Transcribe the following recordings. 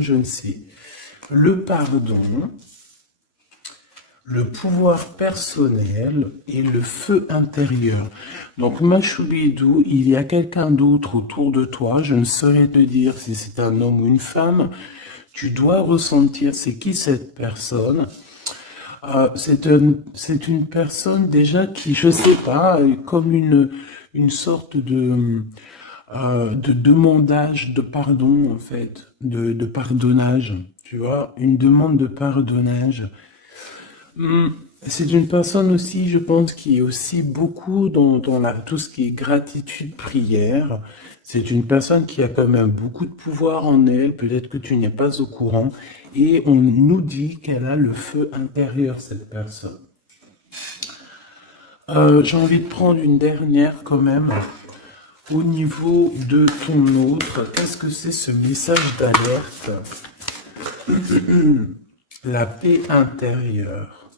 je ne sais. Le pardon, le pouvoir personnel et le feu intérieur. Donc, Machoubidou, il y a quelqu'un d'autre autour de toi. Je ne saurais te dire si c'est un homme ou une femme. Tu dois ressentir c'est qui cette personne. C'est une personne déjà qui, je sais pas, comme une sorte de demandage de pardon, en fait, de pardonnage, tu vois, une demande de pardonnage. C'est une personne aussi, je pense, qui est aussi beaucoup dans tout ce qui est gratitude, prière. C'est une personne qui a quand même beaucoup de pouvoir en elle, peut-être que tu n'es pas au courant, et on nous dit qu'elle a le feu intérieur, cette personne. J'ai envie de prendre une dernière quand même. Au niveau de ton autre, qu'est-ce que c'est ce message d'alerte? La paix intérieure.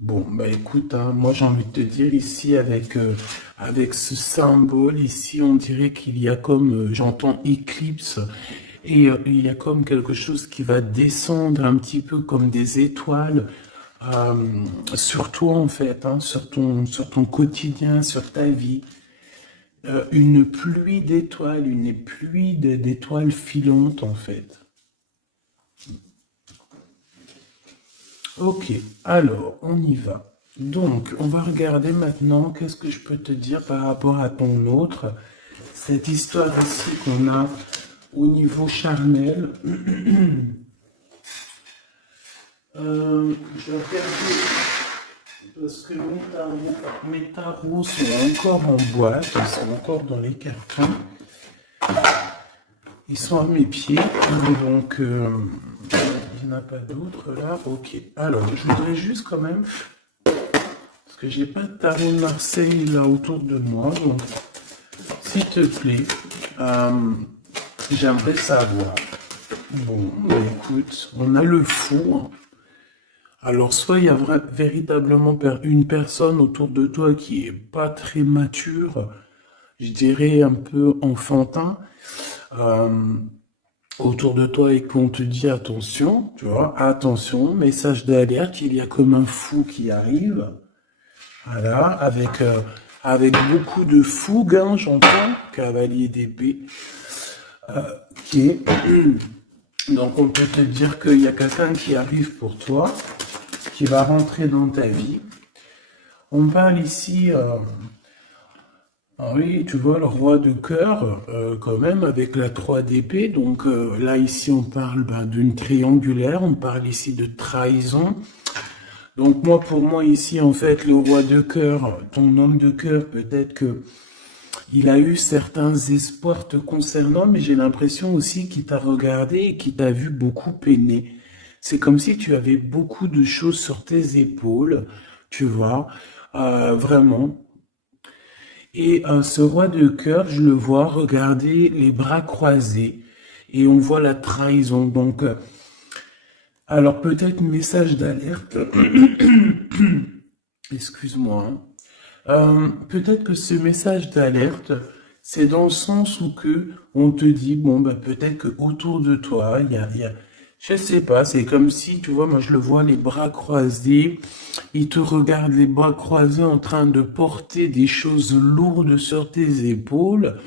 Bon, bah écoute, hein, moi j'ai envie de te dire ici avec ce symbole, ici on dirait qu'il y a comme, j'entends éclipse, et il y a comme quelque chose qui va descendre un petit peu comme des étoiles sur toi en fait, hein, sur ton quotidien, sur ta vie. Une pluie d'étoiles, une pluie d'étoiles filantes en fait. Ok, alors on y va. Donc, on va regarder maintenant qu'est-ce que je peux te dire par rapport à ton autre. Cette histoire ici qu'on a au niveau charnel. Je vais regarder parce que mes tarots sont encore en boîte, ils sont encore dans les cartons. Ils sont à mes pieds, donc il n'y en a pas d'autres là. Ok, alors je voudrais juste quand même, parce que j'ai pas de tarot de Marseille là autour de moi, donc s'il te plaît, j'aimerais savoir. Bon, bah, écoute, on a le fou. Hein. Alors, soit il y a véritablement une personne autour de toi qui est pas très mature, je dirais un peu enfantin, autour de toi et qu'on te dit attention, tu vois, attention, message d'alerte, il y a comme un fou qui arrive, voilà, avec beaucoup de fougue, hein, j'entends, cavalier d'épée, qui est... Donc on peut te dire qu'il y a quelqu'un qui arrive pour toi, qui va rentrer dans ta vie. On parle ici, oui, tu vois, le roi de cœur, quand même, avec la 3 d'épée. Donc là, ici, on parle d'une triangulaire, on parle ici de trahison. Donc moi, pour moi, ici, en fait, le roi de cœur, ton homme de cœur, peut-être que il a eu certains espoirs te concernant, mais j'ai l'impression aussi qu'il t'a regardé et qu'il t'a vu beaucoup peiner. C'est comme si tu avais beaucoup de choses sur tes épaules, tu vois, vraiment. Et ce roi de cœur, je le vois regarder les bras croisés et on voit la trahison. Donc, alors peut-être message d'alerte. Excuse-moi. Hein. Peut-être que ce message d'alerte, c'est dans le sens où que on te dit, bon, bah, peut-être que autour de toi, je sais pas, c'est comme si, tu vois, moi je le vois, les bras croisés, il te regarde les bras croisés en train de porter des choses lourdes sur tes épaules.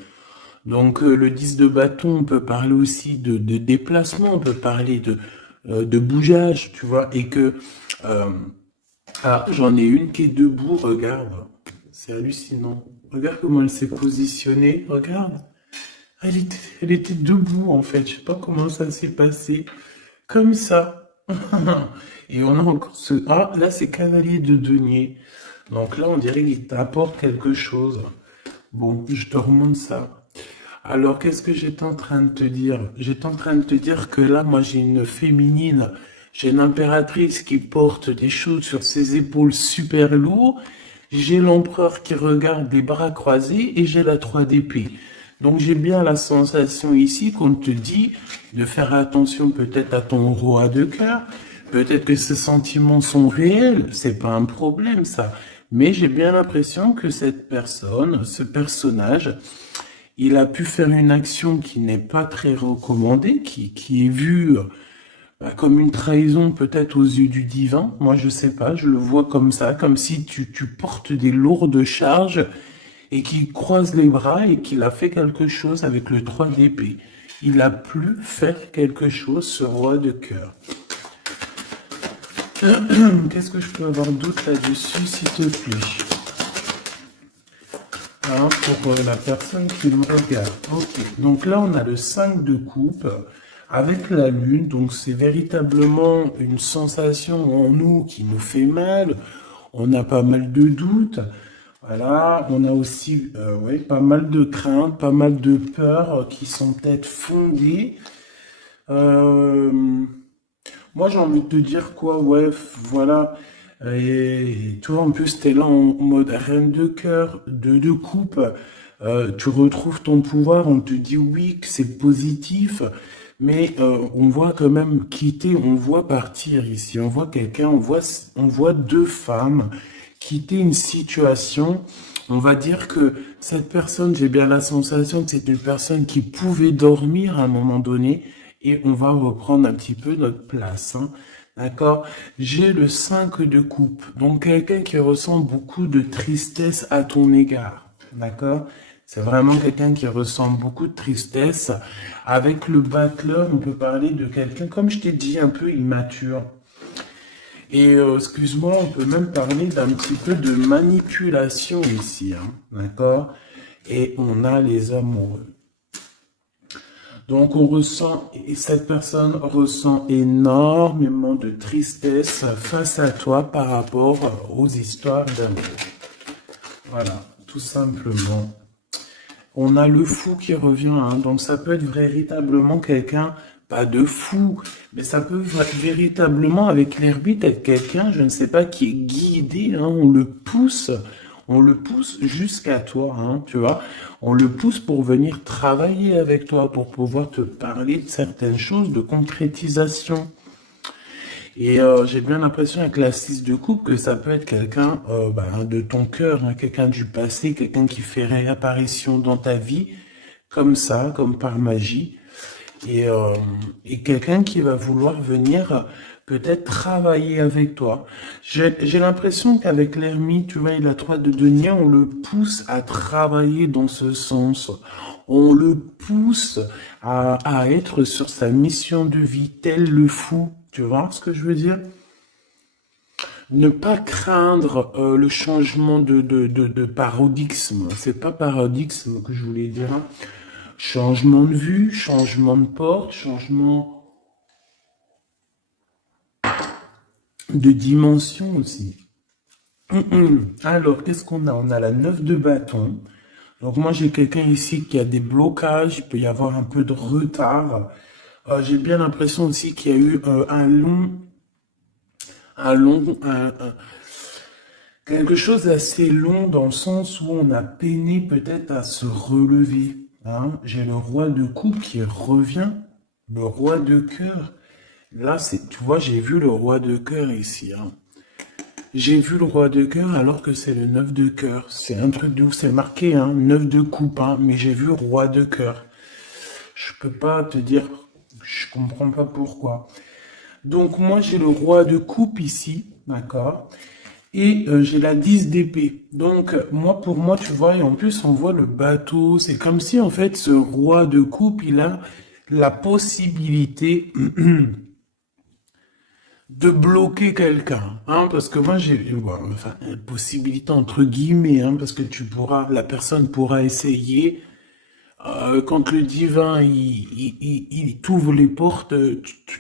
Donc, le 10 de bâton, on peut parler aussi de déplacement, on peut parler de bougeage, tu vois, et que, j'en ai une qui est debout, regarde. C'est hallucinant. Regarde comment elle s'est positionnée. Regarde. Elle était debout, en fait. Je sais pas comment ça s'est passé. Comme ça. Et on a encore ce... Ah, là, c'est cavalier de denier. Donc là, on dirait qu'il t'apporte quelque chose. Bon, je te remonte ça. Alors, qu'est-ce que j'étais en train de te dire? J'étais en train de te dire que là, moi, j'ai une féminine. J'ai une impératrice qui porte des choses sur ses épaules super lourds. J'ai l'empereur qui regarde les bras croisés et j'ai la 3 d'épée. Donc j'ai bien la sensation ici qu'on te dit de faire attention peut-être à ton roi de cœur. Peut-être que ces sentiments sont réels, c'est pas un problème ça. Mais j'ai bien l'impression que cette personne, ce personnage, il a pu faire une action qui n'est pas très recommandée, qui est vue comme une trahison peut-être aux yeux du divin. Moi, je sais pas, je le vois comme ça, comme si tu portes des lourdes charges et qu'il croise les bras et qu'il a fait quelque chose avec le 3 d'épée. Il a pu faire quelque chose, ce roi de cœur. Qu'est-ce que je peux avoir d'autre là-dessus, s'il te plaît? Hein, pour la personne qui me regarde. Ok, donc là on a le 5 de coupe avec la lune, donc c'est véritablement une sensation en nous qui nous fait mal. On a pas mal de doutes. Voilà, on a aussi ouais, pas mal de craintes, pas mal de peurs qui sont peut-être fondées. Euh, Moi, j'ai envie de te dire quoi, ouais, voilà. Et toi, en plus, t'es là en mode reine de cœur, de coupe. Tu retrouves ton pouvoir, on te dit oui, que c'est positif, mais on voit quand même quitter, on voit partir ici. On voit quelqu'un, on voit deux femmes quitter une situation. On va dire que cette personne, j'ai bien la sensation que c'est une personne qui pouvait dormir à un moment donné et on va reprendre un petit peu notre place, hein. D'accord? J'ai le 5 de coupe, donc quelqu'un qui ressent beaucoup de tristesse à ton égard. D'accord? C'est vraiment quelqu'un qui ressent beaucoup de tristesse. Avec le battleur, on peut parler de quelqu'un, comme je t'ai dit, un peu immature. Et excuse-moi, on peut même parler d'un petit peu de manipulation ici, hein, d'accord? Et on a les amoureux. Donc on ressent, et cette personne ressent énormément de tristesse face à toi par rapport aux histoires d'amour. Voilà, tout simplement. On a le fou qui revient, hein, donc ça peut être véritablement quelqu'un, pas de fou, mais ça peut véritablement, avec l'hermite, être quelqu'un, je ne sais pas, qui est guidé, hein, on le pousse jusqu'à toi, hein, tu vois, on le pousse pour venir travailler avec toi, pour pouvoir te parler de certaines choses, de concrétisation. Et j'ai bien l'impression avec la 6 de coupe que ça peut être quelqu'un de ton cœur, hein, quelqu'un du passé, quelqu'un qui fait réapparition dans ta vie, comme ça, comme par magie. Et, euh, et quelqu'un qui va vouloir venir peut-être travailler avec toi. J'ai l'impression qu'avec l'ermite, tu vois, il a 3 de denier, on le pousse à travailler dans ce sens. On le pousse à être sur sa mission de vie, tel le fou. Tu vois ce que je veux dire? Ne pas craindre le changement de paradigme. C'est pas paradigme que je voulais dire, hein. Changement de vue, changement de porte, changement de dimension aussi. Alors, qu'est-ce qu'on a? On a la 9 de bâton. Donc moi, j'ai quelqu'un ici qui a des blocages, il peut y avoir un peu de retard. J'ai bien l'impression aussi qu'il y a eu quelque chose d'assez long dans le sens où on a peiné peut-être à se relever, hein. J'ai le roi de coupe qui revient, le roi de cœur. Là, tu vois, j'ai vu le roi de cœur ici, hein. J'ai vu le roi de cœur alors que c'est le 9 de cœur. C'est un truc de ouf, c'est marqué, hein, 9 de coupe, hein, mais j'ai vu roi de cœur. Je peux pas te dire, je comprends pas pourquoi. Donc moi j'ai le roi de coupe ici, d'accord? Et j'ai la 10 d'épée. Donc moi pour moi tu vois, et en plus on voit le bateau, c'est comme si en fait ce roi de coupe il a la possibilité de bloquer quelqu'un, hein, parce que moi j'ai enfin une possibilité entre guillemets, hein, parce que la personne pourra essayer. Quand le divin il t'ouvre les portes,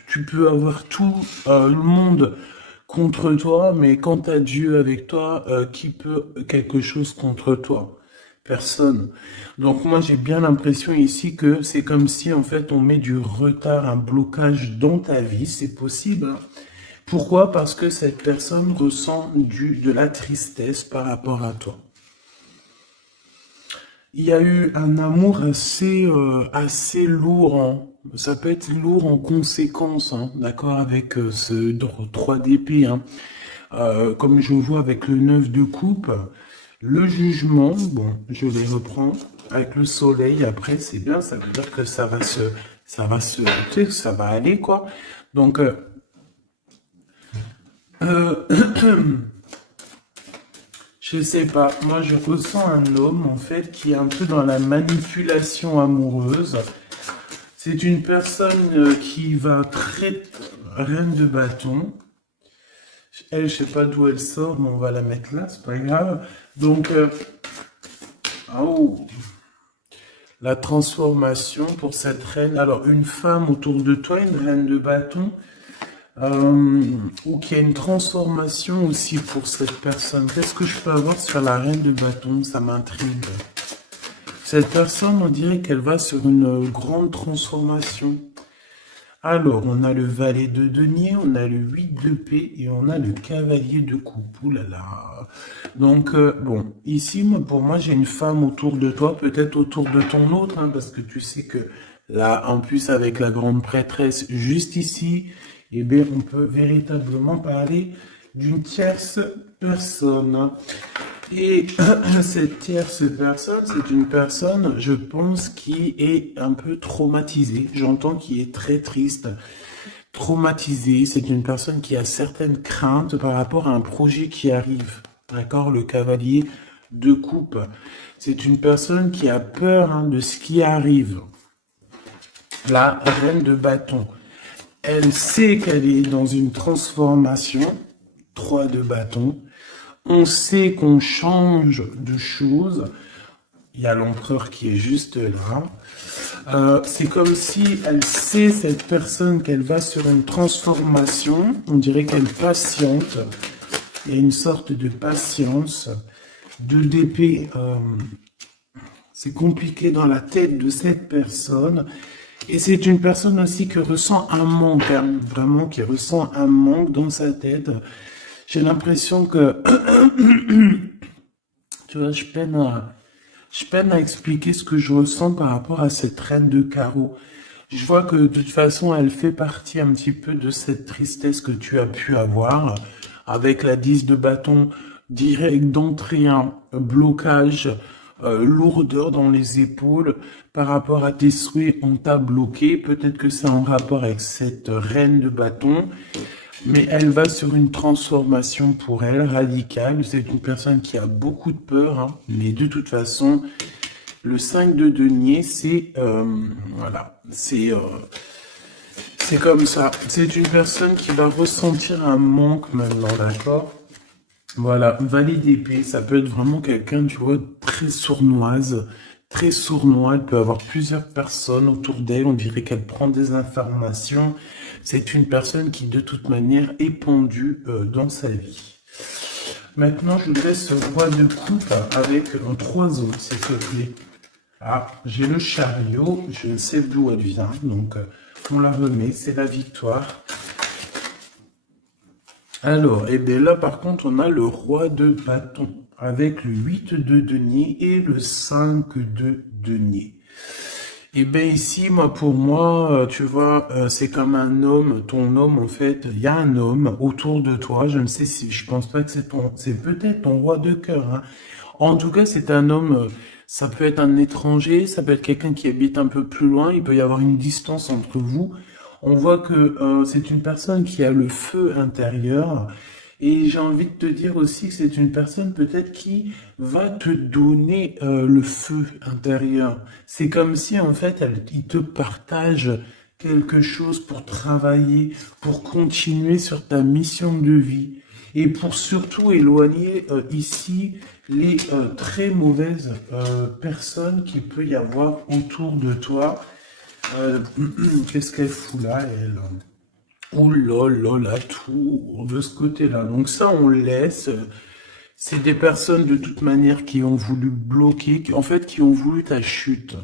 tu peux avoir tout le monde contre toi, mais quand t'as Dieu avec toi, qui peut quelque chose contre toi? Personne. Donc moi j'ai bien l'impression ici que c'est comme si en fait on met du retard, un blocage dans ta vie, c'est possible, hein. Pourquoi? Parce que cette personne ressent de la tristesse par rapport à toi. Il y a eu un amour assez lourd, hein. Ça peut être lourd en conséquence, hein, d'accord, avec ce 3 d'épée, hein. Comme je vois avec le 9 de coupe, le jugement, bon, je les reprends. avec le soleil, après, c'est bien, ça veut dire que tu sais, ça va aller, quoi. Donc, euh, je sais pas, moi je ressens un homme, en fait, qui est un peu dans la manipulation amoureuse. C'est une personne qui va très... Reine de bâton. Elle, je sais pas d'où elle sort, mais on va la mettre là, c'est pas grave. Donc, oh, la transformation pour cette reine. Alors, une femme autour de toi, une reine de bâton, ou qu'il y a une transformation aussi pour cette personne. Qu'est-ce que je peux avoir sur la reine de bâton? Ça m'intrigue. Cette personne, on dirait qu'elle va sur une grande transformation. Alors, on a le valet de denier, on a le 8 de paix et on a le cavalier de coupe. Ouh là là. Donc, bon, ici, moi, pour moi, j'ai une femme autour de toi, peut-être autour de ton autre, hein, parce que tu sais que là, en plus, avec la grande prêtresse juste ici, eh bien, on peut véritablement parler d'une tierce personne. Et cette tierce personne, c'est une personne, je pense, qui est un peu traumatisée. J'entends qui est très triste, traumatisée. C'est une personne qui a certaines craintes par rapport à un projet qui arrive. D'accord? Le cavalier de coupe. C'est une personne qui a peur, hein, de ce qui arrive. La reine de bâton. Elle sait qu'elle est dans une transformation. 3 de bâton. On sait qu'on change de choses. Il y a l'empereur qui est juste là. C'est comme si elle sait, cette personne, qu'elle va sur une transformation. On dirait qu'elle patiente. Il y a une sorte de patience. 2 d'épée, c'est compliqué dans la tête de cette personne. Et c'est une personne aussi qui ressent un manque, hein, vraiment, qui ressent un manque dans sa tête. J'ai l'impression que, tu vois, je peine à expliquer ce que je ressens par rapport à cette reine de carreau. Je vois que de toute façon, elle fait partie un petit peu de cette tristesse que tu as pu avoir avec la 10 de bâton direct d'entrée, un blocage, lourdeur dans les épaules par rapport à tes souhaits, on t'a bloqué. Peut-être que c'est en rapport avec cette reine de bâton. Mais elle va sur une transformation pour elle radicale. C'est une personne qui a beaucoup de peur, hein. Mais de toute façon, le 5 de denier, c'est voilà, c'est comme ça. C'est une personne qui va ressentir un manque maintenant, d'accord? Voilà, valet d'épée, ça peut être vraiment quelqu'un, tu vois, très sournoise, très sournois. Elle peut avoir plusieurs personnes autour d'elle. On dirait qu'elle prend des informations. C'est une personne qui, de toute manière, est pendue dans sa vie. Maintenant, je voudrais ce roi de coupe avec 3 autres, s'il te plaît. Ah, j'ai le chariot, je ne sais d'où elle vient, donc on la remet, c'est la victoire. Alors, et bien là, par contre, on a le roi de bâton, avec le 8 de denier et le 5 de denier. Et bien ici, moi, pour moi, tu vois, c'est comme un homme, ton homme, en fait, il y a un homme autour de toi, je ne sais si, je pense pas que c'est peut-être ton roi de cœur, hein. En tout cas, c'est un homme, ça peut être un étranger, ça peut être quelqu'un qui habite un peu plus loin, il peut y avoir une distance entre vous. On voit que c'est une personne qui a le feu intérieur. Et j'ai envie de te dire aussi que c'est une personne peut-être qui va te donner le feu intérieur. C'est comme si en fait il te partage quelque chose pour travailler, pour continuer sur ta mission de vie et pour surtout éloigner ici les très mauvaises personnes qu'il peut y avoir autour de toi. Euh, Qu'est-ce qu'elle fout là, elle? Ouh là là, la tour de ce côté-là. Donc ça, on laisse. C'est des personnes de toute manière qui ont voulu bloquer, en fait, qui ont voulu ta chute.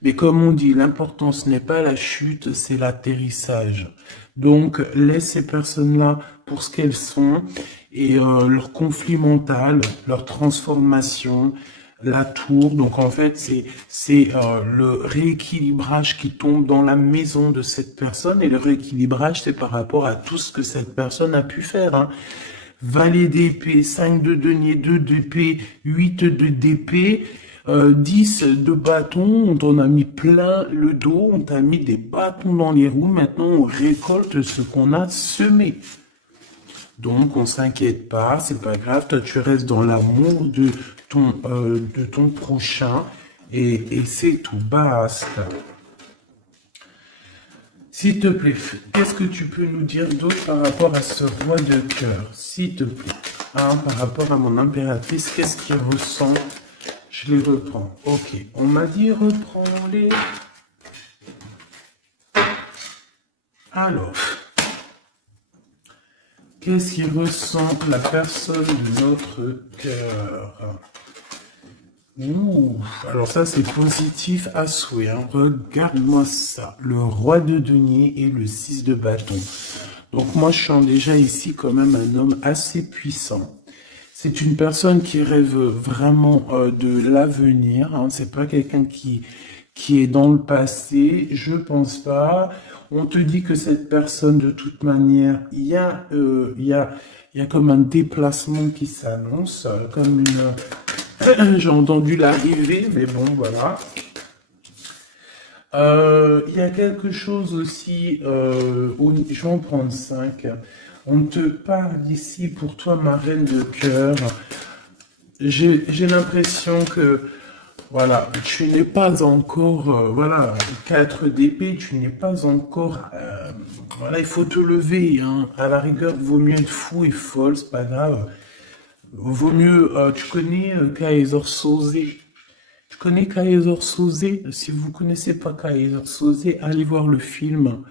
Mais comme on dit, l'important, ce n'est pas la chute, c'est l'atterrissage. Donc, laisse ces personnes-là pour ce qu'elles sont et leur conflit mental, leur transformation, la tour. Donc, en fait, c'est le rééquilibrage qui tombe dans la maison de cette personne. Et le rééquilibrage, c'est par rapport à tout ce que cette personne a pu faire, hein. Valet d'épée, 5 de denier, 2 d'épée, 8 de d'épée. 10 de bâtons, on t'en a mis plein le dos, on t'a mis des bâtons dans les roues, maintenant on récolte ce qu'on a semé. Donc on s'inquiète pas, c'est pas grave, toi tu restes dans l'amour de ton prochain et c'est tout, basta. S'il te plaît, qu'est-ce que tu peux nous dire d'autre par rapport à ce roi de cœur, s'il te plaît, hein, par rapport à mon impératrice, qu'est-ce qu'il ressent? Je les reprends. Ok, on m'a dit reprends-les. Alors, qu'est-ce qu'il ressent la personne de notre cœur? Ouh, alors ça c'est positif à souhait, hein. Regarde-moi ça, le roi de denier et le 6 de bâton. Donc moi je sens déjà ici quand même un homme assez puissant. C'est une personne qui rêve vraiment de l'avenir, hein. C'est pas quelqu'un qui est dans le passé, je pense pas. On te dit que cette personne, de toute manière, il y a comme un déplacement qui s'annonce, comme une... J'ai entendu l'arrivée, mais bon, voilà. Il y a quelque chose aussi, je vais en prendre 5. On te parle ici pour toi, ma reine de cœur. J'ai l'impression que, voilà, tu n'es pas encore, voilà, 4 d'épée, tu n'es pas encore, voilà, il faut te lever, hein. À la rigueur, vaut mieux être fou et folle, c'est pas grave. Vaut mieux, tu connais Kaiser Soze. Tu connais Kaiser Soze? Si vous connaissez pas Kaiser Soze, allez voir le film.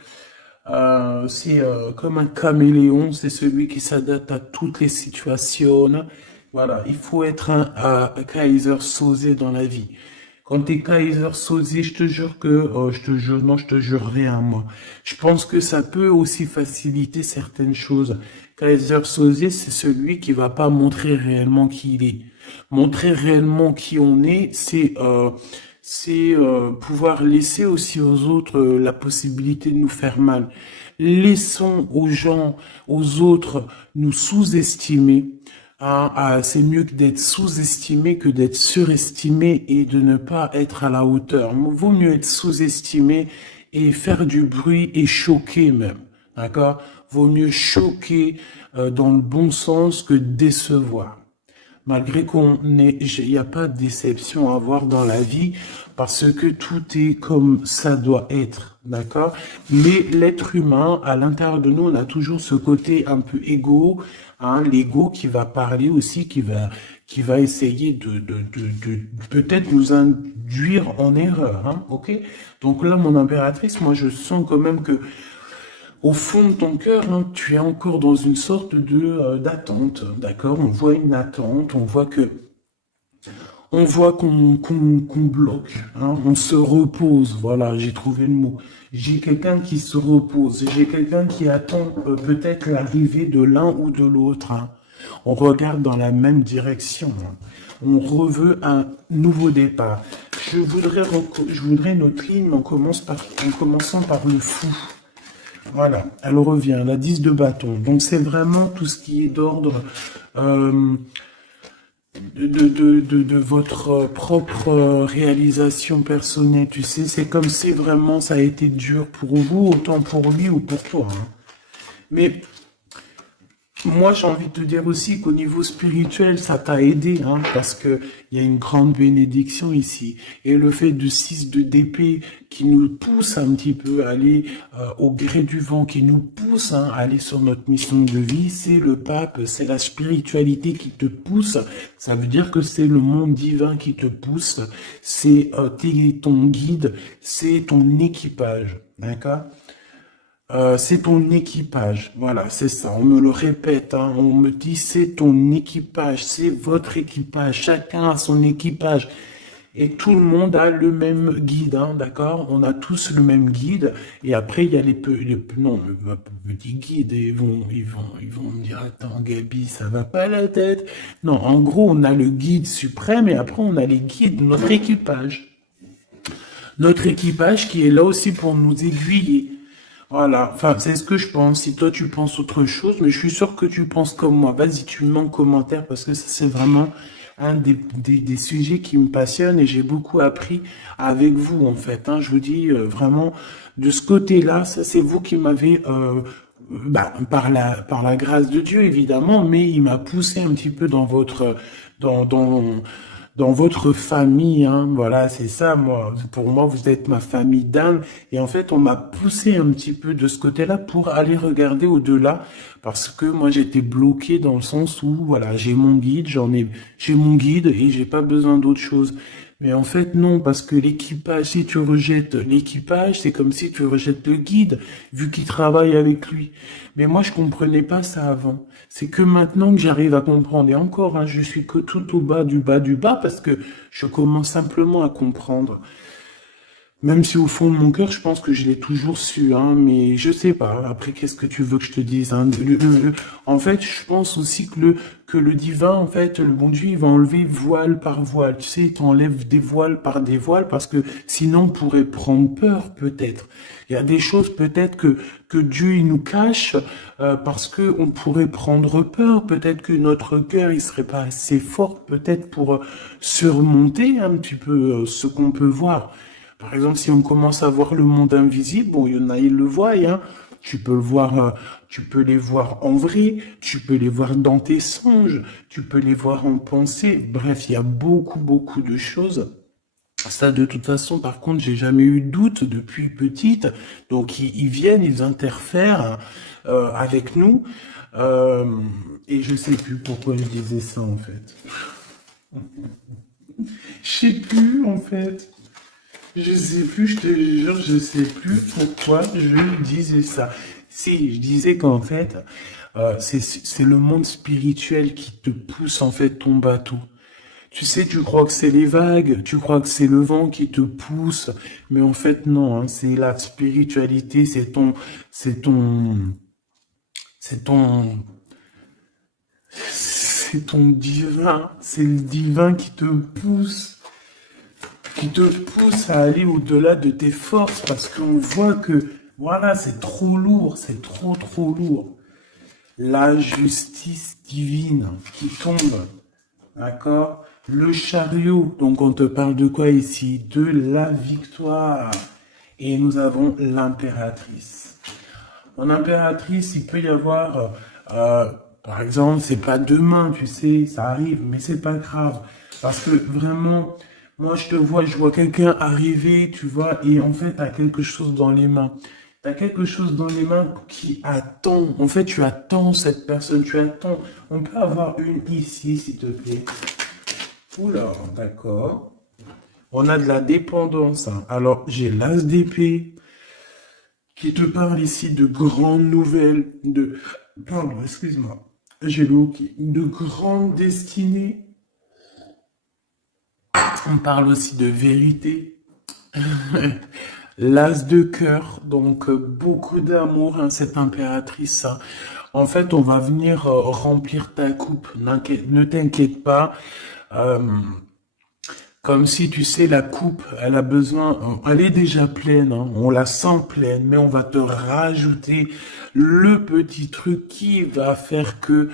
C'est comme un caméléon, c'est celui qui s'adapte à toutes les situations. Voilà, il faut être un Kaiser Soze dans la vie. Quand t'es Kaiser Soze, je te jure que, je te jure, non, je te jure rien, moi. Je pense que ça peut aussi faciliter certaines choses. Kaiser Soze, c'est celui qui va pas montrer réellement qui il est. Montrer réellement qui on est, c'est pouvoir laisser aussi aux autres la possibilité de nous faire mal. Laissons aux gens, aux autres, nous sous-estimer. Hein, c'est mieux que d'être sous-estimé que d'être surestimé et de ne pas être à la hauteur. Vaut mieux être sous-estimé et faire du bruit et choquer même. D'accord? Vaut mieux choquer dans le bon sens que décevoir. Malgré il n'y a pas de déception à avoir dans la vie parce que tout est comme ça doit être, d'accord? Mais l'être humain, à l'intérieur de nous, on a toujours ce côté un peu égo, hein, l'ego qui va parler aussi, qui va essayer de peut-être nous induire en erreur, hein, ok? Donc là, mon impératrice, moi, je sens quand même que au fond de ton cœur, hein, tu es encore dans une sorte de d'attente, d'accord? On voit une attente, on voit qu'on bloque, hein, on se repose. Voilà, j'ai trouvé le mot. J'ai quelqu'un qui se repose, j'ai quelqu'un qui attend peut-être l'arrivée de l'un ou de l'autre, hein. On regarde dans la même direction, hein. On reveut un nouveau départ. Je voudrais notre ligne en commençant par le fou. Voilà, elle revient, la 10 de bâton. Donc c'est vraiment tout ce qui est d'ordre de votre propre réalisation personnelle. Tu sais, c'est comme si vraiment ça a été dur pour vous, autant pour lui ou pour toi, hein. Mais moi, j'ai envie de te dire aussi qu'au niveau spirituel, ça t'a aidé, hein, parce que il y a une grande bénédiction ici. Et le fait de 6 d'épée qui nous pousse un petit peu à aller au gré du vent, qui nous pousse, hein, à aller sur notre mission de vie, c'est le pape, c'est la spiritualité qui te pousse. Ça veut dire que c'est le monde divin qui te pousse, c'est ton guide, c'est ton équipage, d'accord? C'est ton équipage, voilà, c'est ça, on me le répète, hein, on me dit c'est ton équipage, c'est votre équipage, chacun a son équipage, et tout le monde a le même guide, hein, d'accord? On a tous le même guide, et après il y a non, le petit guide, et ils vont me dire, attends Gabi, ça va pas la tête. Non, en gros, on a le guide suprême, et après on a les guides de notre équipage. Notre équipage qui est là aussi pour nous aiguiller. Voilà, enfin, c'est ce que je pense. Si toi tu penses autre chose, mais je suis sûr que tu penses comme moi. Vas-y, tu me mets en commentaire parce que ça c'est vraiment des sujets qui me passionnent et j'ai beaucoup appris avec vous, en fait. Hein. Je vous dis vraiment, de ce côté-là, ça c'est vous qui m'avez, par la grâce de Dieu, évidemment, mais il m'a poussé un petit peu dans dans, dans, dans votre famille, hein. Voilà, c'est ça, moi. Pour moi, vous êtes ma famille d'âme. Et en fait, on m'a poussé un petit peu de ce côté-là pour aller regarder au-delà. Parce que moi, j'étais bloqué dans le sens où, voilà, j'ai mon guide, j'ai mon guide et j'ai pas besoin d'autre chose. Mais en fait, non, parce que l'équipage, si tu rejettes l'équipage, c'est comme si tu rejettes le guide, vu qu'il travaille avec lui. Mais moi, je comprenais pas ça avant. C'est que maintenant que j'arrive à comprendre, et encore, hein, je suis que tout au bas du bas du bas, parce que je commence simplement à comprendre. Même si au fond de mon cœur, je pense que je l'ai toujours su, hein, mais je sais pas. Après, qu'est-ce que tu veux que je te dise, hein? En fait, je pense aussi que le divin, en fait, le bon Dieu, il va enlever voile par voile. Tu sais, il t'enlève des voiles par des voiles parce que sinon, on pourrait prendre peur, peut-être. Il y a des choses, peut-être, que Dieu, il nous cache, parce que on pourrait prendre peur. Peut-être que notre cœur, il serait pas assez fort, peut-être, pour surmonter un petit peu ce qu'on peut voir. Par exemple, si on commence à voir le monde invisible, bon, il y en a, ils le voient, hein. Tu peux le voir, tu peux les voir en vrai, tu peux les voir dans tes songes, tu peux les voir en pensée. Bref, il y a beaucoup de choses. Ça, de toute façon, par contre, j'ai jamais eu de doute depuis petite. Donc, ils viennent, ils interfèrent avec nous. Euh, et je sais plus pourquoi je disais ça, en fait. Je sais plus, en fait. Je sais plus, je te jure, je sais plus pourquoi je disais ça. Si, je disais qu'en fait, c'est le monde spirituel qui te pousse en fait ton bateau. Tu sais, tu crois que c'est les vagues, tu crois que c'est le vent qui te pousse, mais en fait non, hein, c'est la spiritualité, c'est ton, c'est ton, c'est ton divin, c'est le divin qui te pousse à aller au-delà de tes forces parce qu'on voit que, voilà, c'est trop lourd, c'est trop lourd. La justice divine qui tombe, d'accord? Le chariot, donc on te parle de quoi ici? De la victoire. Et nous avons l'impératrice. En impératrice, il peut y avoir, par exemple, c'est pas demain, tu sais, ça arrive, mais c'est pas grave. Parce que vraiment, moi je vois quelqu'un arriver, tu vois, et en fait, t'as quelque chose dans les mains. T'as quelque chose dans les mains qui attend. En fait, tu attends cette personne, tu attends. On peut avoir une ici, s'il te plaît. Oula, d'accord. On a de la dépendance, hein. Alors, j'ai l'as d'épée qui te parle ici de grandes nouvelles, pardon, excuse-moi, j'ai le hockey, de grandes destinées. On parle aussi de vérité. L'as de cœur, donc beaucoup d'amour, hein, cette impératrice, hein. En fait, on va venir remplir ta coupe. Ne t'inquiète pas. Euh, Comme si, tu sais, la coupe, elle a besoin, elle est déjà pleine, hein, on la sent pleine, mais on va te rajouter le petit truc qui va faire que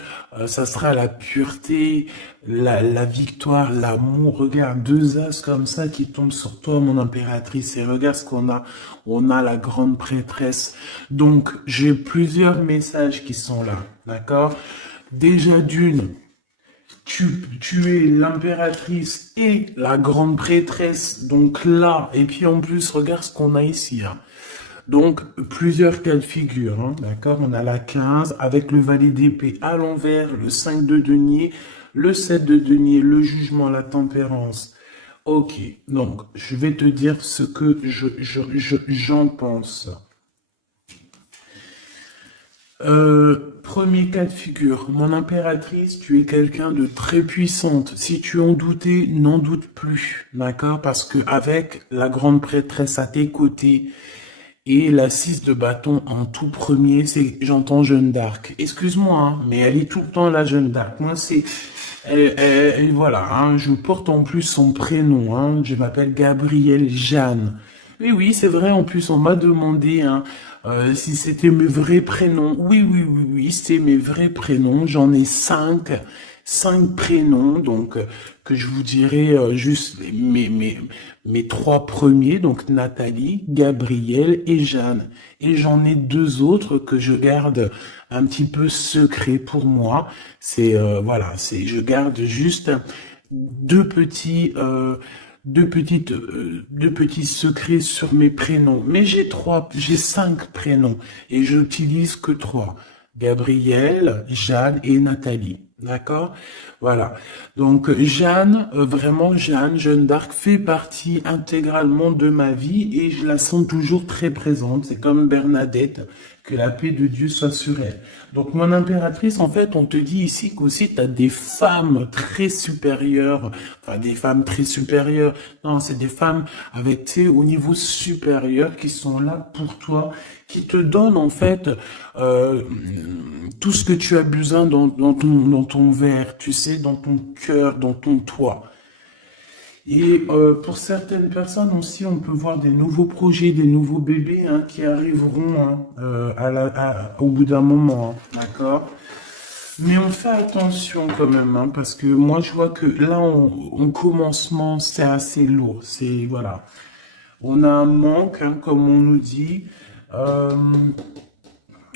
ça sera la pureté, la victoire, l'amour. Regarde, deux as comme ça qui tombent sur toi, mon impératrice, et regarde ce qu'on a. On a la grande prêtresse. Donc, j'ai plusieurs messages qui sont là, d'accord? Déjà d'une. Tu es l'impératrice et la grande prêtresse, donc là, et puis en plus, regarde ce qu'on a ici, hein. Donc, plusieurs cas de figure, hein, d'accord? On a la 15 avec le valet d'épée à l'envers, le 5 de denier, le 7 de denier, le jugement, la tempérance. Ok, donc, je vais te dire ce que j'en pense. Premier cas de figure, mon impératrice, tu es quelqu'un de très puissante. Si tu en doutais, n'en doute plus, d'accord? Parce que avec la grande prêtresse à tes côtés et la 6 de bâton en tout premier, j'entends Jeanne d'Arc. Excuse-moi, hein, mais elle est tout le temps la Jeanne d'Arc. Moi, voilà, hein, je porte en plus son prénom, hein, je m'appelle Gabrielle Jeanne. Oui, c'est vrai, en plus, on m'a demandé, hein, si c'était mes vrais prénoms. Oui, c'est mes vrais prénoms. J'en ai cinq. 5 prénoms, donc que je vous dirai juste mes 3 premiers, donc Nathalie, Gabriel et Jeanne. Et j'en ai 2 autres que je garde un petit peu secret pour moi. C'est voilà, c'est je garde juste deux petits deux petits secrets sur mes prénoms. Mais j'ai 5 prénoms et j'utilise que 3. Gabrielle, Jeanne et Nathalie. D'accord? Voilà. Donc Jeanne, vraiment Jeanne d'Arc fait partie intégralement de ma vie et je la sens toujours très présente. C'est comme Bernadette, que la paix de Dieu soit sur elle. Donc mon impératrice, en fait, on te dit ici qu'aussi tu as des femmes très supérieures, enfin des femmes très supérieures. Non, c'est des femmes avec, tu sais, au niveau supérieur qui sont là pour toi, qui te donnent en fait tout ce que tu as besoin dans ton verre, tu sais, dans ton cœur, dans ton toit. Et pour certaines personnes aussi, on peut voir des nouveaux projets, des nouveaux bébés hein, qui arriveront hein, au bout d'un moment, hein, d'accord? Mais on fait attention quand même, hein, parce que moi je vois que là, au commencement, c'est assez lourd. C'est voilà, on a un manque, hein, comme on nous dit. Euh,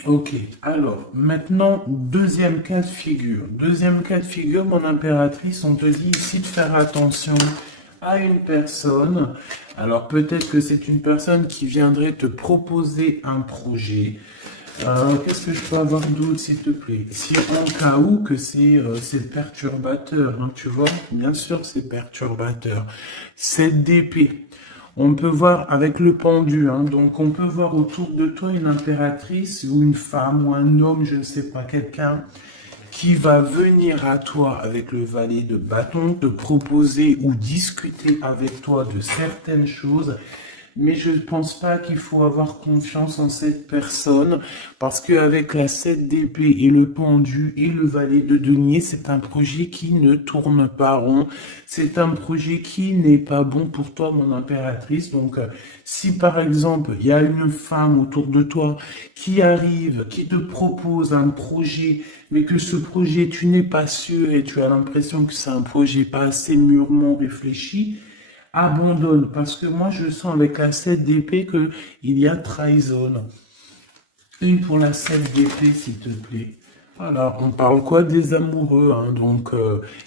Ok, alors maintenant, deuxième cas de figure. Deuxième cas de figure, mon impératrice, on te dit ici de faire attention à une personne. Alors peut-être que c'est une personne qui viendrait te proposer un projet. Qu'est-ce que je peux avoir d'autre, s'il te plaît? Si en cas où que c'est perturbateur, hein, tu vois, bien sûr c'est perturbateur. Cette d'épée. On peut voir avec le pendu, hein, donc on peut voir autour de toi une impératrice ou une femme ou un homme, je ne sais pas, quelqu'un qui va venir à toi avec le valet de bâton, te proposer ou discuter avec toi de certaines choses. Mais je ne pense pas qu'il faut avoir confiance en cette personne parce qu'avec la 7 d'épée et le pendu et le valet de denier, c'est un projet qui ne tourne pas rond. C'est un projet qui n'est pas bon pour toi, mon impératrice. Donc, si par exemple, il y a une femme autour de toi qui arrive, qui te propose un projet, mais que ce projet, tu n'es pas sûr et tu as l'impression que c'est un projet pas assez mûrement réfléchi, abandonne, parce que moi je sens avec la 7 d'épée que il y a trahison. Une pour la 7 d'épée, s'il te plaît. Voilà, on parle quoi des amoureux, hein, donc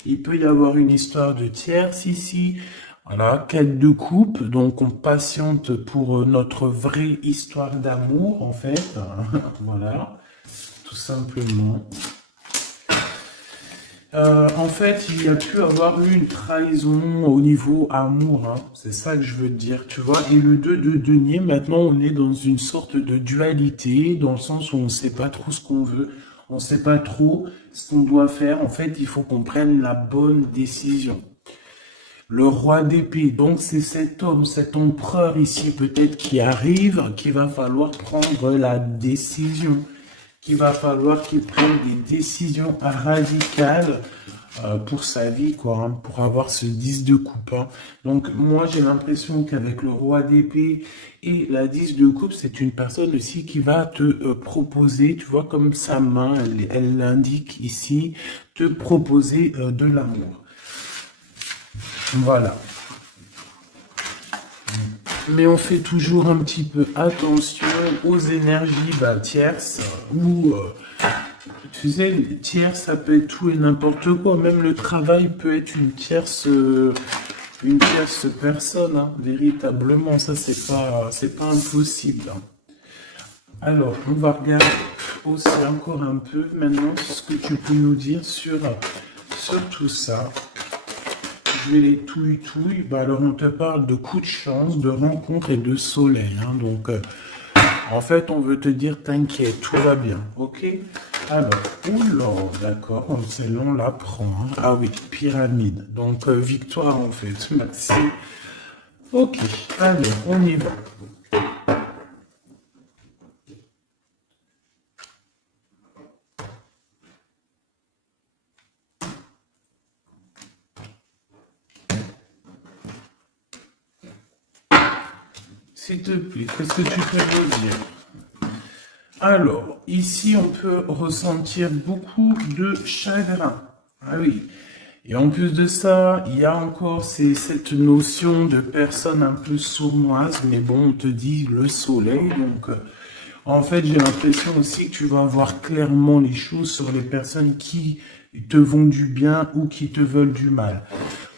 il peut y avoir une histoire de tierce ici. Voilà, quête de coupe, donc on patiente pour notre vraie histoire d'amour, en fait. Voilà, tout simplement. En fait, il y a pu avoir eu une trahison au niveau amour, hein. C'est ça que je veux dire, tu vois. Et le 2 de denier, maintenant, on est dans une sorte de dualité, dans le sens où on ne sait pas trop ce qu'on veut, on ne sait pas trop ce qu'on doit faire. En fait, il faut qu'on prenne la bonne décision. Le roi d'épée, donc c'est cet homme, cet empereur ici peut-être qui arrive, qu'il va falloir prendre la décision. Qu'il va falloir qu'il prenne des décisions radicales pour sa vie, quoi, hein, pour avoir ce 10 de coupe. Hein. Donc moi j'ai l'impression qu'avec le roi d'épée et la 10 de coupe, c'est une personne aussi qui va te proposer, tu vois, comme sa main, elle l'indique ici, te proposer de l'amour. Voilà. Mais on fait toujours un petit peu attention aux énergies tierces ou tu sais, tierces ça peut être tout et n'importe quoi. Même le travail peut être une tierce personne, hein, véritablement. Ça c'est pas impossible. Hein. Alors, on va regarder aussi encore un peu maintenant ce que tu peux nous dire sur tout ça. Les touilles, alors on te parle de coups de chance, de rencontres et de soleil. Hein, donc, en fait, on veut te dire, t'inquiète, tout va bien, ok? Alors, oula, d'accord, celle-là, on la prend. Hein. Ah oui, pyramide. Donc, victoire, en fait, merci. Ok, allez, on y va. S'il te plaît, qu'est-ce que tu peux me dire? Alors, ici, on peut ressentir beaucoup de chagrin. Ah oui. Et en plus de ça, il y a encore cette notion de personne un peu sournoise, mais bon, on te dit le soleil, donc en fait, j'ai l'impression aussi que tu vas voir clairement les choses sur les personnes qui te vont du bien ou qui te veulent du mal.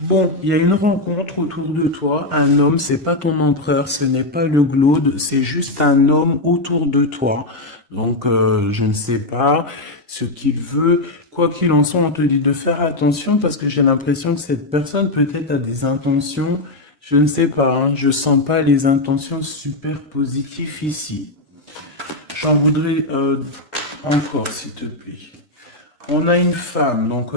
Bon, il y a une rencontre autour de toi, un homme, c'est pas ton empereur, ce n'est pas le glaude, c'est juste un homme autour de toi. Donc, je ne sais pas ce qu'il veut. Quoi qu'il en soit, on te dit de faire attention parce que j'ai l'impression que cette personne peut-être a des intentions, je ne sais pas, hein, je sens pas les intentions super positives ici. J'en voudrais encore, s'il te plaît. On a une femme, donc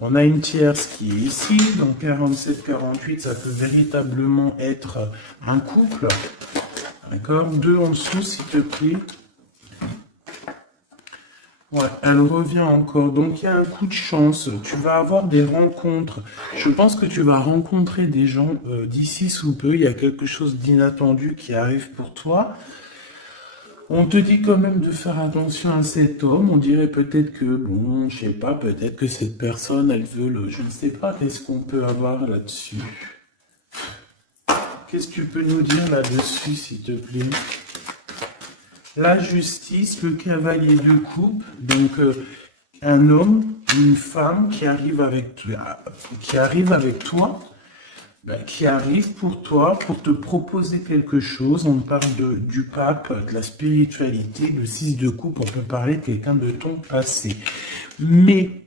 on a une tierce qui est ici, donc 47-48, ça peut véritablement être un couple. D'accord? Deux en dessous, s'il te plaît. Ouais, elle revient encore. Donc il y a un coup de chance. Tu vas avoir des rencontres. Je pense que tu vas rencontrer des gens d'ici sous peu. Il y a quelque chose d'inattendu qui arrive pour toi. On te dit quand même de faire attention à cet homme. On dirait peut-être que, bon, je sais pas, peut-être que cette personne, elle veut le... Je ne sais pas, qu'est-ce qu'on peut avoir là-dessus. Qu'est-ce que tu peux nous dire là-dessus, s'il te plaît? La justice, le cavalier de coupe, donc un homme, une femme qui arrive avec toi, qui arrive pour toi, pour te proposer quelque chose. On parle du pape, de la spiritualité, le 6 de coupe, on peut parler de quelqu'un de ton passé. Mais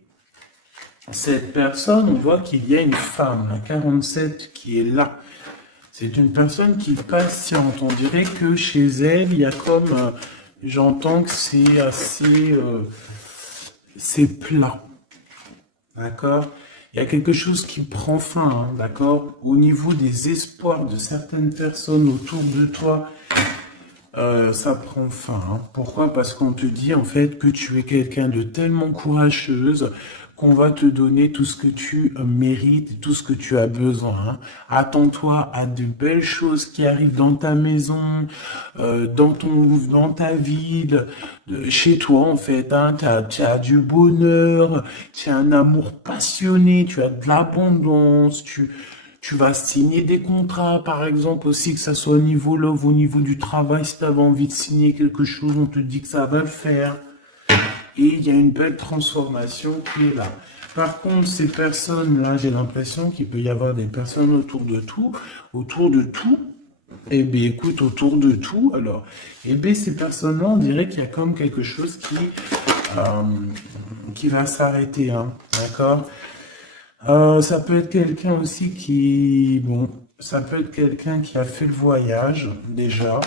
cette personne, on voit qu'il y a une femme, la 47, qui est là. C'est une personne qui est patiente. On dirait que chez elle, il y a comme... j'entends que c'est assez... c'est plat. D'accord? Il y a quelque chose qui prend fin, hein, d'accord? Au niveau des espoirs de certaines personnes autour de toi, ça prend fin. Hein. Pourquoi? Parce qu'on te dit en fait que tu es quelqu'un de tellement courageuse qu'on va te donner tout ce que tu mérites, tout ce que tu as besoin. Hein. Attends-toi à de belles choses qui arrivent dans ta maison, dans ta ville, chez toi en fait. Hein. Tu as du bonheur, tu as un amour passionné, tu as de l'abondance, tu vas signer des contrats, par exemple, aussi, que ça soit au niveau love, au niveau du travail. Si tu avais envie de signer quelque chose, on te dit que ça va le faire. Et il y a une belle transformation qui est là. Par contre, ces personnes-là, j'ai l'impression qu'il peut y avoir des personnes autour de tout. Eh bien, écoute, autour de tout, alors, eh bien, ces personnes-là, on dirait qu'il y a comme quelque chose qui va s'arrêter, hein, d'accord? Ça peut être quelqu'un aussi bon, ça peut être quelqu'un qui a fait le voyage, déjà.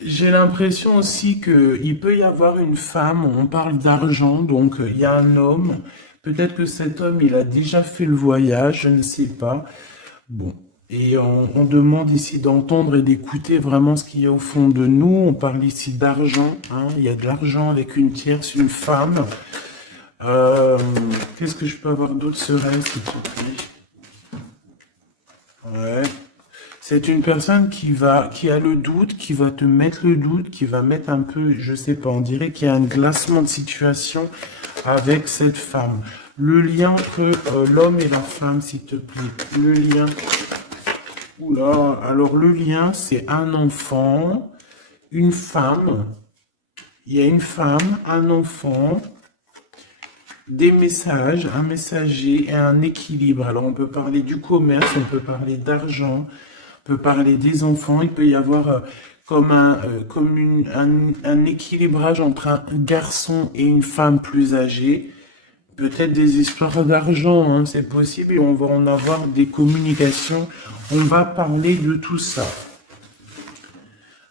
J'ai l'impression aussi qu'il peut y avoir une femme, on parle d'argent, donc il y a un homme, peut-être que cet homme, il a déjà fait le voyage, je ne sais pas. Bon, et on demande ici d'entendre et d'écouter vraiment ce qu'il y a au fond de nous. On parle ici d'argent, hein, il y a de l'argent avec une tierce, une femme. Qu'est-ce que je peux avoir d'autre sur elle, s'il te plaît? Ouais. C'est une personne qui a le doute, qui va te mettre le doute, qui va mettre un peu, je sais pas, on dirait qu'il y a un glacement de situation avec cette femme. Le lien entre l'homme et la femme, s'il te plaît. Le lien. Oula, alors le lien, c'est un enfant, une femme. Il y a une femme, un enfant, des messages, un messager et un équilibre. Alors on peut parler du commerce, on peut parler d'argent, on peut parler des enfants. Il peut y avoir comme un équilibrage entre un garçon et une femme plus âgée. Peut-être des histoires d'argent, hein, c'est possible, et on va en avoir des communications. On va parler de tout ça.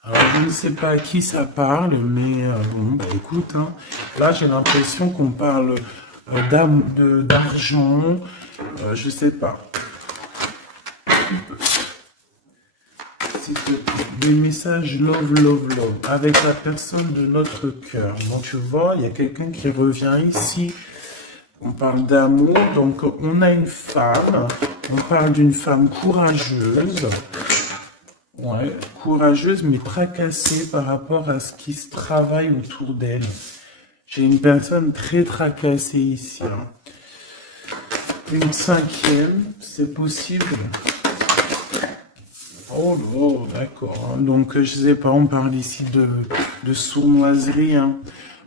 Alors, je ne sais pas à qui ça parle, mais bon, bah écoute, hein, là j'ai l'impression qu'on parle d'argent, je sais pas. Des messages love, love, love, avec la personne de notre cœur. Donc tu vois, il y a quelqu'un qui revient ici. On parle d'amour, donc on a une femme, on parle d'une femme courageuse, ouais, courageuse mais tracassée par rapport à ce qui se travaille autour d'elle. J'ai une personne très tracassée ici, hein. Une cinquième, c'est possible. Oh, oh, d'accord. Donc, je sais pas, on parle ici de sournoiserie, hein,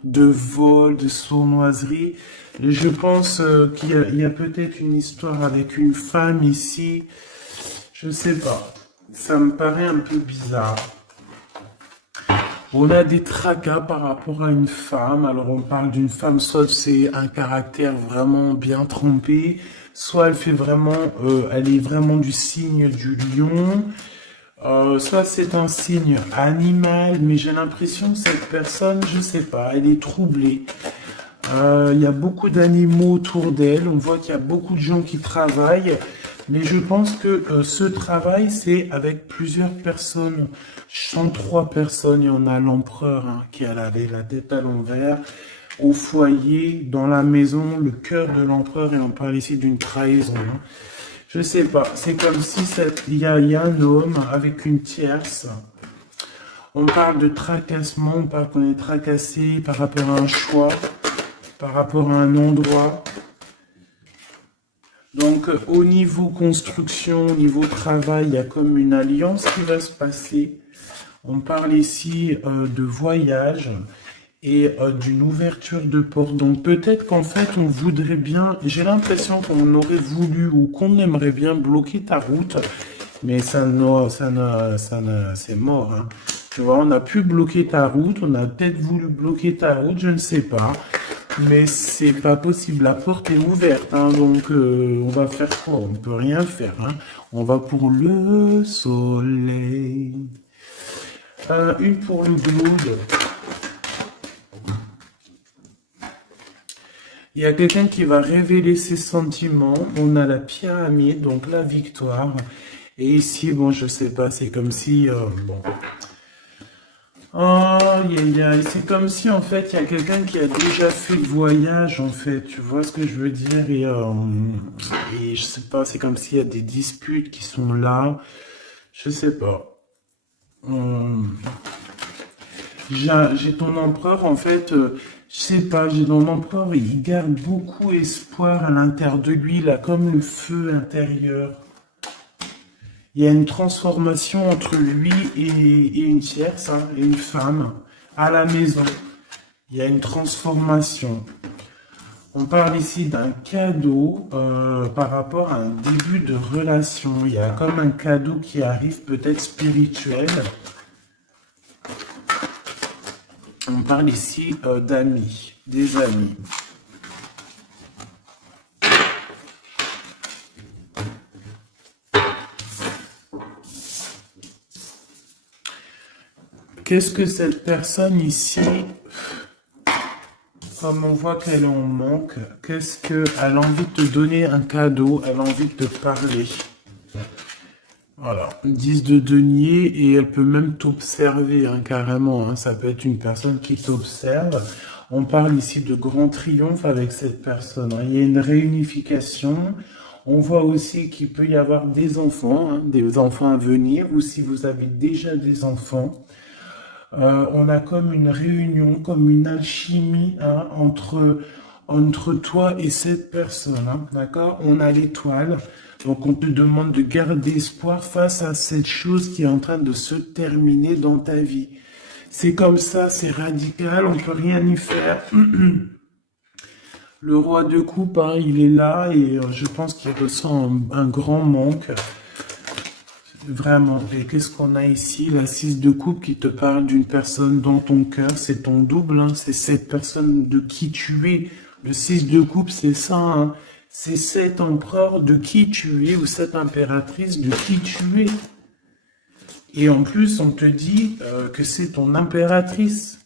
de vol, de sournoiserie. Je pense qu'il y a peut-être une histoire avec une femme ici. Je sais pas. Ça me paraît un peu bizarre. On a des tracas par rapport à une femme. Alors, on parle d'une femme, soit c'est un caractère vraiment bien trempé, soit elle fait vraiment, elle est vraiment du signe du lion. Ça, c'est un signe animal, mais j'ai l'impression que cette personne, je sais pas, elle est troublée. Il y a beaucoup d'animaux autour d'elle, on voit qu'il y a beaucoup de gens qui travaillent, mais je pense que ce travail, c'est avec plusieurs personnes. Je sens trois personnes, il y en a l'empereur hein, qui a la tête à l'envers, au foyer, dans la maison, le cœur de l'empereur, et on parle ici d'une trahison, hein. Je sais pas, c'est comme si il y a un homme avec une tierce. On parle de tracassement, on parle qu'on est tracassé par rapport à un choix, par rapport à un endroit. Donc au niveau construction, au niveau travail, il y a comme une alliance qui va se passer. On parle ici de voyage et d'une ouverture de porte. Donc peut-être qu'en fait on voudrait bien, j'ai l'impression qu'on aurait voulu ou qu'on aimerait bien bloquer ta route, mais c'est mort, hein. Tu vois, on a pu bloquer ta route, on a peut-être voulu bloquer ta route, je ne sais pas, mais c'est pas possible. La porte est ouverte, hein, donc on va faire quoi? On peut rien faire, hein. On va pour le soleil. Une pour le globe. Il y a quelqu'un qui va révéler ses sentiments. On a la pyramide, donc la victoire. Et ici, bon, je sais pas, c'est comme si... bon. Oh, c'est comme si, en fait, il y a quelqu'un qui a déjà fait le voyage, en fait. Tu vois ce que je veux dire? Et je sais pas, c'est comme s'il y a des disputes qui sont là. Je sais pas. J'ai ton empereur, en fait, je sais pas, j'ai ton empereur, il garde beaucoup espoir à l'intérieur de lui, là, comme le feu intérieur. Il y a une transformation entre lui et une tierce, hein, et une femme, à la maison. Il y a une transformation. On parle ici d'un cadeau par rapport à un début de relation. Il y a comme un cadeau qui arrive, peut-être spirituel. On parle ici d'amis, des amis. Qu'est-ce que cette personne ici, comme on voit qu'elle en manque, qu'est-ce qu'elle a envie de te donner un cadeau, elle a envie de te parler. Voilà, 10 de denier et elle peut même t'observer hein, carrément, hein. Ça peut être une personne qui t'observe. On parle ici de grand triomphe avec cette personne, hein. Il y a une réunification. On voit aussi qu'il peut y avoir des enfants, hein, des enfants à venir, ou si vous avez déjà des enfants. On a comme une réunion, comme une alchimie hein, entre toi et cette personne, hein, d'accord? On a l'étoile, donc on te demande de garder espoir face à cette chose qui est en train de se terminer dans ta vie. C'est comme ça, c'est radical, on peut rien y faire. Le roi de coupe, hein, il est là et je pense qu'il ressent un grand manque. Vraiment. Et qu'est-ce qu'on a ici? La 6 de coupe qui te parle d'une personne dans ton cœur. C'est ton double, hein. C'est cette personne de qui tu es. Le 6 de coupe, c'est ça, hein. C'est cet empereur de qui tu es ou cette impératrice de qui tu es. Et en plus, on te dit que c'est ton impératrice.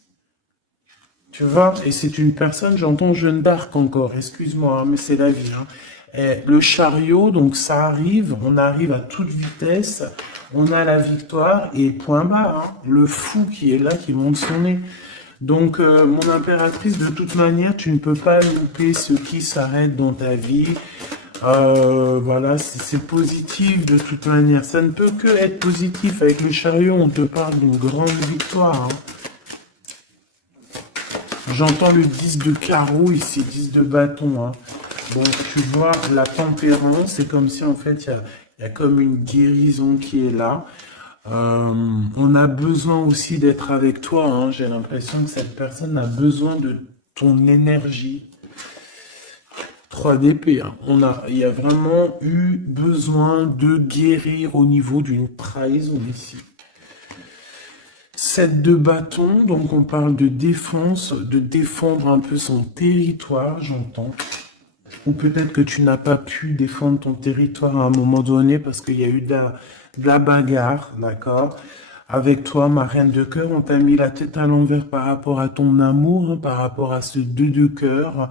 Tu vois? Et c'est une personne, j'entends Jeanne d'Arc encore. Excuse-moi, hein, mais c'est la vie, hein. Le chariot, donc ça arrive, on arrive à toute vitesse, on a la victoire et point barre, hein, le fou qui est là, qui monte son nez. Donc, mon impératrice, de toute manière, tu ne peux pas louper ce qui s'arrête dans ta vie. Voilà, c'est positif de toute manière. Ça ne peut que être positif. Avec le chariot, on te parle d'une grande victoire, hein. J'entends le 10 de carreau ici, 10 de bâton, hein. Bon, tu vois, la tempérance, c'est comme si en fait, il y a comme une guérison qui est là. On a besoin aussi d'être avec toi, hein. J'ai l'impression que cette personne a besoin de ton énergie. 3 d'épée, hein. Il y a vraiment eu besoin de guérir au niveau d'une trahison ici. 7 de bâton, donc on parle de défense, de défendre un peu son territoire, j'entends. Ou peut-être que tu n'as pas pu défendre ton territoire à un moment donné parce qu'il y a eu de la bagarre, d'accord? Avec toi, ma reine de cœur, on t'a mis la tête à l'envers par rapport à ton amour, hein, par rapport à ce 2 de cœur,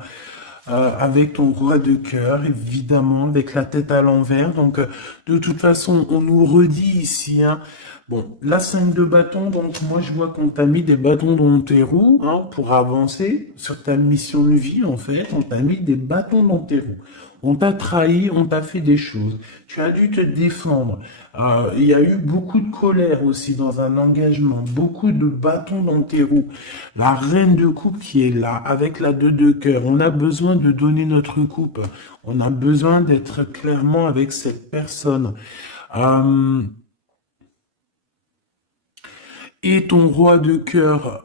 avec ton roi de cœur, évidemment, avec la tête à l'envers. Donc, de toute façon, on nous redit ici, hein. Bon, la 5 de bâton, donc moi je vois qu'on t'a mis des bâtons dans tes roues, hein, pour avancer sur ta mission de vie, en fait. On t'a mis des bâtons dans tes roues. On t'a trahi, on t'a fait des choses. Tu as dû te défendre. Il y a eu beaucoup de colère aussi dans un engagement, beaucoup de bâtons dans tes roues. La reine de coupe qui est là, avec la 2 de cœur. On a besoin de donner notre coupe. On a besoin d'être clairement avec cette personne. Et ton roi de cœur,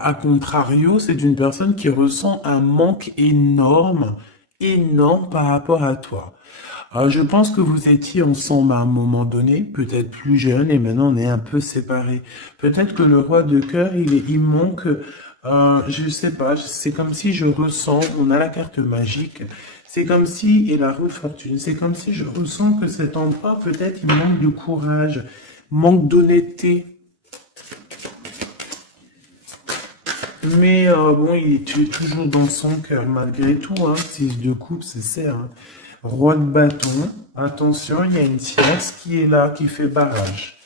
à contrario, c'est une personne qui ressent un manque énorme, énorme par rapport à toi. Je pense que vous étiez ensemble à un moment donné, peut-être plus jeune, et maintenant on est un peu séparés. Peut-être que le roi de cœur, il manque, je sais pas, c'est comme si je ressens, on a la carte magique, c'est comme si, et la roue de fortune, c'est comme si je ressens que cet empereur, peut-être il manque de courage, manque d'honnêteté. Mais bon, tu es toujours dans son cœur malgré tout, hein. 6 de coupe, c'est ça, hein. Roi de bâton, attention, il y a une tierce qui est là, qui fait barrage.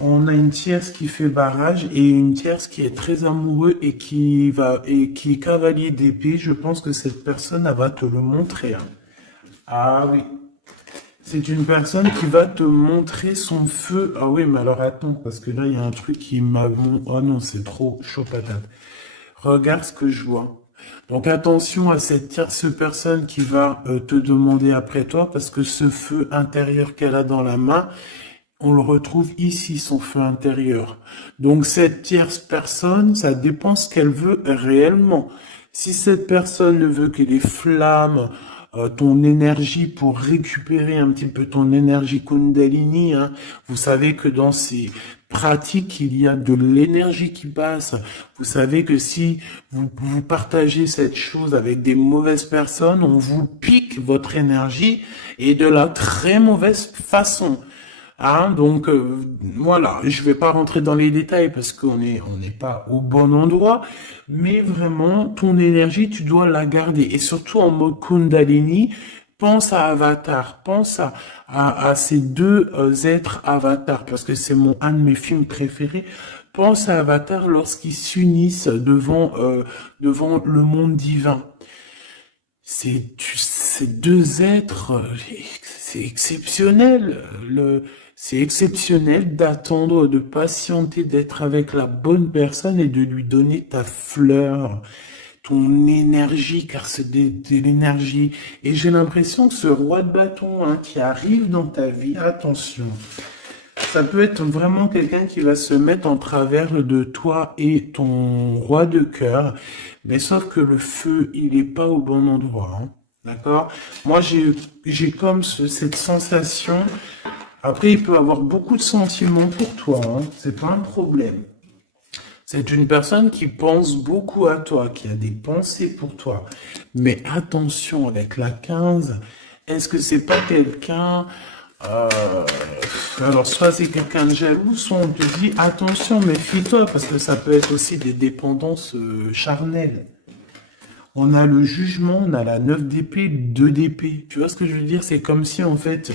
On a une tierce qui fait barrage et une tierce qui est très amoureux et qui est cavalier d'épée. Je pense que cette personne, elle va te le montrer, hein. Ah oui. C'est une personne qui va te montrer son feu. Ah oui, mais alors attends, parce que là, il y a un truc qui m'a... Ah non, c'est trop chaud patate. Regarde ce que je vois. Donc attention à cette tierce personne qui va te demander après toi, parce que ce feu intérieur qu'elle a dans la main, on le retrouve ici, son feu intérieur. Donc cette tierce personne, ça dépend ce qu'elle veut réellement. Si cette personne ne veut que des flammes, ton énergie pour récupérer un petit peu ton énergie Kundalini, hein. Vous savez que dans ces pratiques, il y a de l'énergie qui passe. Vous savez que si vous partagez cette chose avec des mauvaises personnes, on vous pique votre énergie et de la très mauvaise façon. Hein, donc voilà, je vais pas rentrer dans les détails parce qu'on n'est pas au bon endroit, mais vraiment ton énergie tu dois la garder et surtout en mode Kundalini, pense à Avatar, pense à ces deux êtres Avatar parce que c'est un de mes films préférés. Pense à Avatar lorsqu'ils s'unissent devant le monde divin. Ces deux êtres, c'est exceptionnel. C'est exceptionnel d'attendre, de patienter, d'être avec la bonne personne et de lui donner ta fleur, ton énergie, car c'est de l'énergie. Et j'ai l'impression que ce roi de bâton, hein, qui arrive dans ta vie, attention, ça peut être vraiment quelqu'un qui va se mettre en travers de toi et ton roi de cœur, mais sauf que le feu, il est pas au bon endroit, hein. D'accord? Moi, j'ai comme cette sensation. Après, il peut avoir beaucoup de sentiments pour toi, hein. C'est pas un problème. C'est une personne qui pense beaucoup à toi, qui a des pensées pour toi. Mais attention, avec la 15, est-ce que c'est pas quelqu'un... euh, alors, soit c'est quelqu'un de jaloux, soit on te dit, attention, méfie-toi, parce que ça peut être aussi des dépendances charnelles. On a le jugement, on a la 9 d'épée, 2 d'épée. Tu vois ce que je veux dire? C'est comme si, en fait,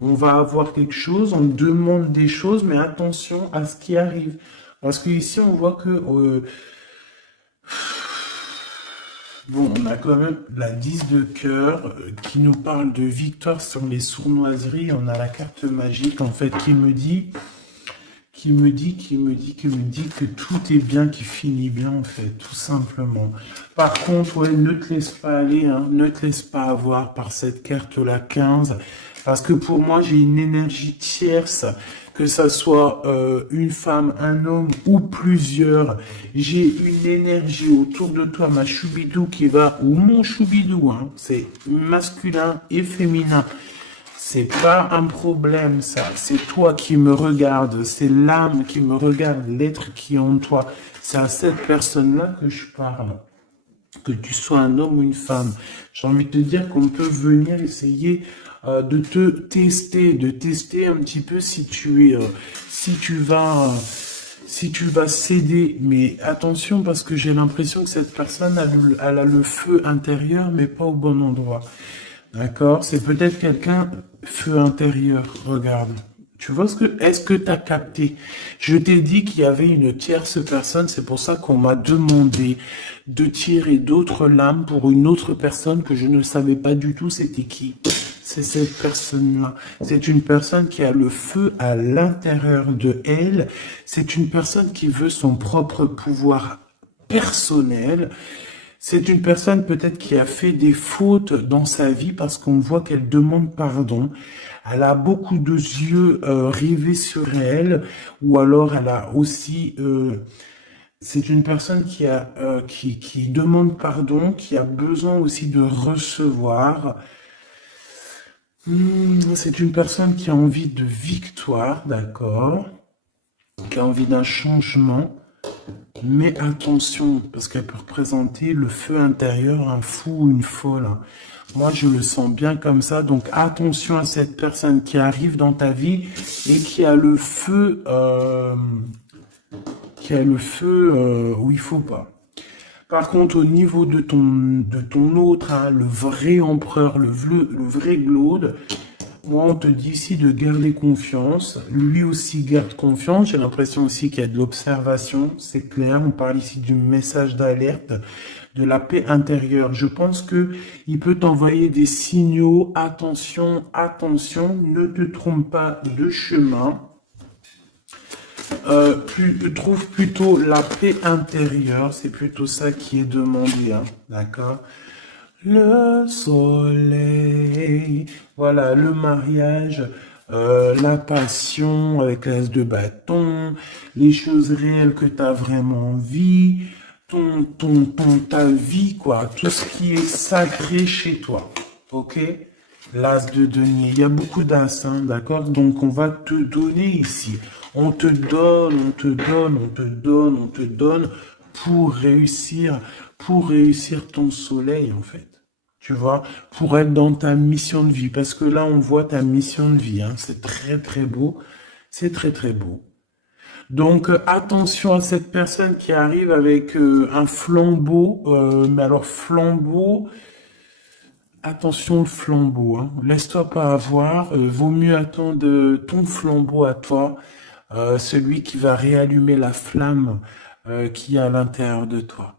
on va avoir quelque chose, on demande des choses, mais attention à ce qui arrive. Parce que ici, on voit que bon, on a quand même la 10 de cœur qui nous parle de victoire sur les sournoiseries. On a la carte magique en fait qui me dit que tout est bien, qui finit bien en fait, tout simplement. Par contre, ouais, ne te laisse pas aller, hein, ne te laisse pas avoir par cette carte-là 15, parce que pour moi, j'ai une énergie tierce, que ça soit une femme, un homme ou plusieurs. J'ai une énergie autour de toi, ma choubidou qui va, ou mon choubidou, hein, c'est masculin et féminin. C'est pas un problème, ça. C'est toi qui me regardes. C'est l'âme qui me regarde, l'être qui est en toi. C'est à cette personne-là que je parle. Que tu sois un homme ou une femme. J'ai envie de te dire qu'on peut venir essayer de te tester, de tester un petit peu si tu es, si tu vas céder. Mais attention parce que j'ai l'impression que cette personne elle a le feu intérieur, mais pas au bon endroit. D'accord? C'est peut-être quelqu'un, feu intérieur, regarde. Tu vois est-ce que t'as capté? Je t'ai dit qu'il y avait une tierce personne, c'est pour ça qu'on m'a demandé de tirer d'autres lames pour une autre personne que je ne savais pas du tout c'était qui. C'est cette personne-là. C'est une personne qui a le feu à l'intérieur de elle. C'est une personne qui veut son propre pouvoir personnel. C'est une personne peut-être qui a fait des fautes dans sa vie parce qu'on voit qu'elle demande pardon. Elle a beaucoup de yeux rivés sur elle, ou alors elle a aussi. C'est une personne qui demande pardon, qui a besoin aussi de recevoir. C'est une personne qui a envie de victoire, d'accord, qui a envie d'un changement. Mais attention, parce qu'elle peut représenter le feu intérieur, un fou ou une folle. Moi, je le sens bien comme ça. Donc, attention à cette personne qui arrive dans ta vie et qui a le feu, où il faut pas. Par contre, au niveau de ton autre, hein, le vrai empereur, le vrai Glaude, moi, on te dit ici de garder confiance. Lui aussi garde confiance. J'ai l'impression aussi qu'il y a de l'observation. C'est clair. On parle ici du message d'alerte, de la paix intérieure. Je pense que il peut t'envoyer des signaux. Attention, attention. Ne te trompe pas de chemin. Trouve plutôt la paix intérieure. C'est plutôt ça qui est demandé. Hein. D'accord? Le soleil, voilà, le mariage, la passion avec l'as de bâton, les choses réelles que tu as vraiment envie, ta vie, quoi, tout ce qui est sacré chez toi, ok? L'as de denier, il y a beaucoup d'as, hein, d'accord? Donc on va te donner ici, on te donne, on te donne, on te donne, on te donne pour réussir ton soleil, en fait. Tu vois, pour être dans ta mission de vie. Parce que là, on voit ta mission de vie. Hein. C'est très, très beau. C'est très, très beau. Donc, attention à cette personne qui arrive avec un flambeau. Mais alors, flambeau, attention le flambeau. Hein. Laisse-toi pas avoir. Vaut mieux attendre ton flambeau à toi. Celui qui va réallumer la flamme qui est à l'intérieur de toi.